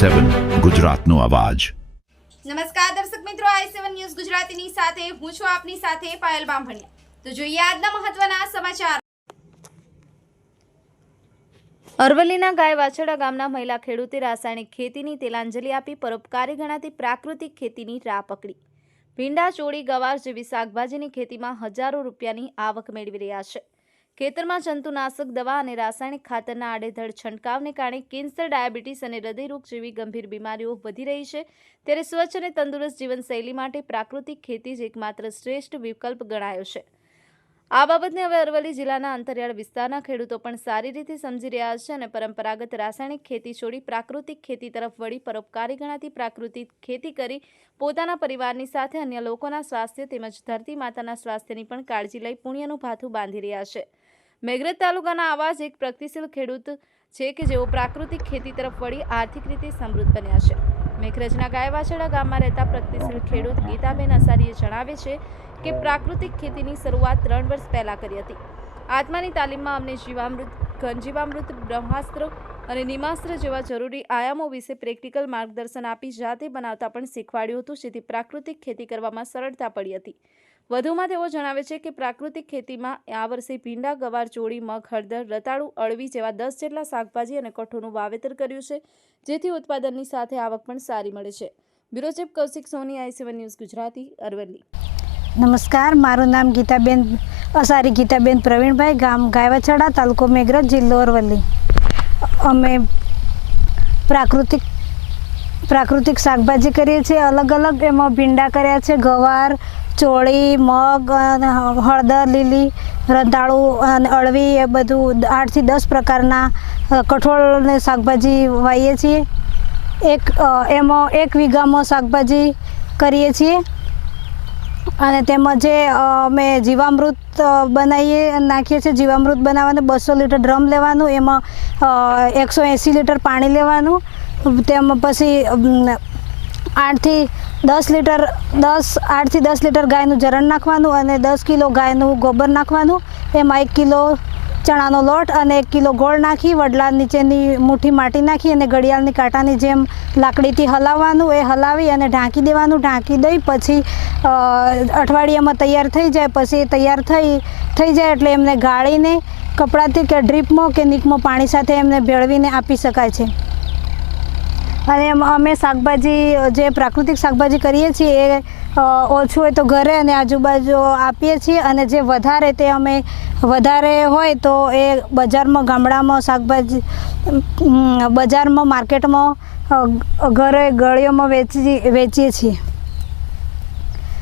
સેવન ગુજરાતનો અવાજ. નમસ્કાર દર્શક મિત્રો, આઈ સેવન ન્યૂઝ ગુજરાતીની સાથે હું છું આપની સાથે પાયલ બામભણિયા. તો જોઈએ આજના મહત્વના સમાચાર. અરવલ્લીના ગાય વાછડા ગામના મહિલા ખેડૂતે રાસાયણિક ખેતીની તેલાંજલિ આપી પરોપકારી ગણાતી પ્રાકૃતિક ખેતીની રાહ પકડી. ભીંડા, ચોળી, ગવાર જેવી શાકભાજીની ખેતીમાં હજારો રૂપિયાની આવક મેળવી રહ્યા છે. ખેતરમાં જંતુનાશક દવા અને રાસાયણિક ખાતરના આડેધડ છંટકાવને કારણે કેન્સર, ડાયાબિટીસ અને હૃદયરોગ જેવી ગંભીર બીમારીઓ વધી રહી છે. ત્યારે સ્વચ્છ અને તંદુરસ્ત જીવનશૈલી માટે પ્રાકૃતિક ખેતી જ એકમાત્ર શ્રેષ્ઠ વિકલ્પ ગણાયો છે. આ બાબતને હવે અરવલ્લી જિલ્લાના અંતરિયાળ વિસ્તારના ખેડૂતો પણ સારી રીતે સમજી રહ્યા છે અને પરંપરાગત રાસાયણિક ખેતી છોડી પ્રાકૃતિક ખેતી તરફ વળી પરોપકારી ગણાતી પ્રાકૃતિક ખેતી કરી પોતાના પરિવારની સાથે અન્ય લોકોના સ્વાસ્થ્ય તેમજ ધરતી માતાના સ્વાસ્થ્યની પણ કાળજી લઈ પુણ્યનું ભાથું બાંધી રહ્યા છે. મેઘરજ તાલુકાના આવા જ એક પ્રગતિશીલ ખેડૂત છે કે જેઓ પ્રાકૃતિક ખેતી તરફ વળી આર્થિક રીતે સમૃદ્ધ બન્યા છે. મેઘરજના ગાયવાછડા ગામમાં રહેતા પ્રગતિશીલ ખેડૂત ગીતાબેન અસારીએ જણાવે છે કે પ્રાકૃતિક ખેતીની શરૂઆત ત્રણ વર્ષ પહેલાં કરી હતી. આત્માની તાલીમમાં અમને જીવામૃત, ઘનજીવામૃત, બ્રહ્માસ્ત્ર અને નિમાસ્ત્ર જેવા જરૂરી આયામો વિશે પ્રેક્ટિકલ માર્ગદર્શન આપી જાતે બનાવતા પણ શીખવાડ્યું હતું, જેથી પ્રાકૃતિક ખેતી કરવામાં સરળતા પડી હતી. વધુમાં તેઓ જણાવે છે કે પ્રાકૃતિક ખેતીમાં આ વર્ષે ભીંડા, ગવાર, ચોળી, મગ, હળદર, રતાળુ, અળવી જેવા દસ જેટલા શાકભાજી અને કઠોળનું વાવેતર કર્યું છે, જેથી ઉત્પાદનની સાથે આવક પણ સારી મળે છે. Bureau chief Kaushik Soni, I seven news Gujarati, Aravalli. નમસ્કાર, મારું નામ ગીતાબેન, અસારી ગીતાબેન પ્રવીણભાઈ, ગામ ગાયવાછડા, તાલુકો મેઘરજ, જિલ્લો અરવલ્લી. અમે પ્રાકૃતિક પ્રાકૃતિક શાકભાજી કરીએ છીએ. અલગ અલગ એમાં ભીંડા કર્યા છે. ગવાર, ચોળી, મગ અને હળદર, લીલી રતાળું અને અળવી એ બધું આઠથી દસ પ્રકારના કઠોળને શાકભાજી વાવીએ છીએ. એક એમાં એક વીઘામાં શાકભાજી કરીએ છીએ. અને તેમાં જે અમે જીવામૃત બનાવીએ નાખીએ છીએ. જીવામૃત બનાવવાનું બસો લીટર ડ્રમ લેવાનું. એમાં એકસો એંસી લીટર પાણી લેવાનું. તેમાં પછી આઠથી દસ લીટર, દસ, આઠથી દસ લીટર ગાયનું જરણ નાખવાનું અને દસ કિલો ગાયનું ગોબર નાખવાનું. એમાં એક કિલો ચણાનો લોટ અને એક કિલો ગોળ નાખી વડલા નીચેની મુઠ્ઠી માટી નાખી અને ઘડિયાળની કાંટાની જેમ લાકડીથી હલાવવાનું. એ હલાવી અને ઢાંકી દેવાનું. ઢાંકી દઈ પછી અઠવાડિયામાં તૈયાર થઈ જાય. પછી તૈયાર થઈ થઈ જાય એટલે એમને ગાળીને કપડાથી કે ડ્રીપમાં કે નીકમાં પાણી સાથે એમને ભેળવીને આપી શકાય છે. અને અમે શાકભાજી, જે પ્રાકૃતિક શાકભાજી કરીએ છીએ, એ ઓછું હોય તો ઘરે અને આજુબાજુ આપીએ છીએ અને જે વધારે તે અમે વધારે હોય તો એ બજારમાં, ગામડામાં શાકભાજી બજારમાં, માર્કેટમાં ઘરે ગળીઓમાં વેચી, વેચીએ છીએ.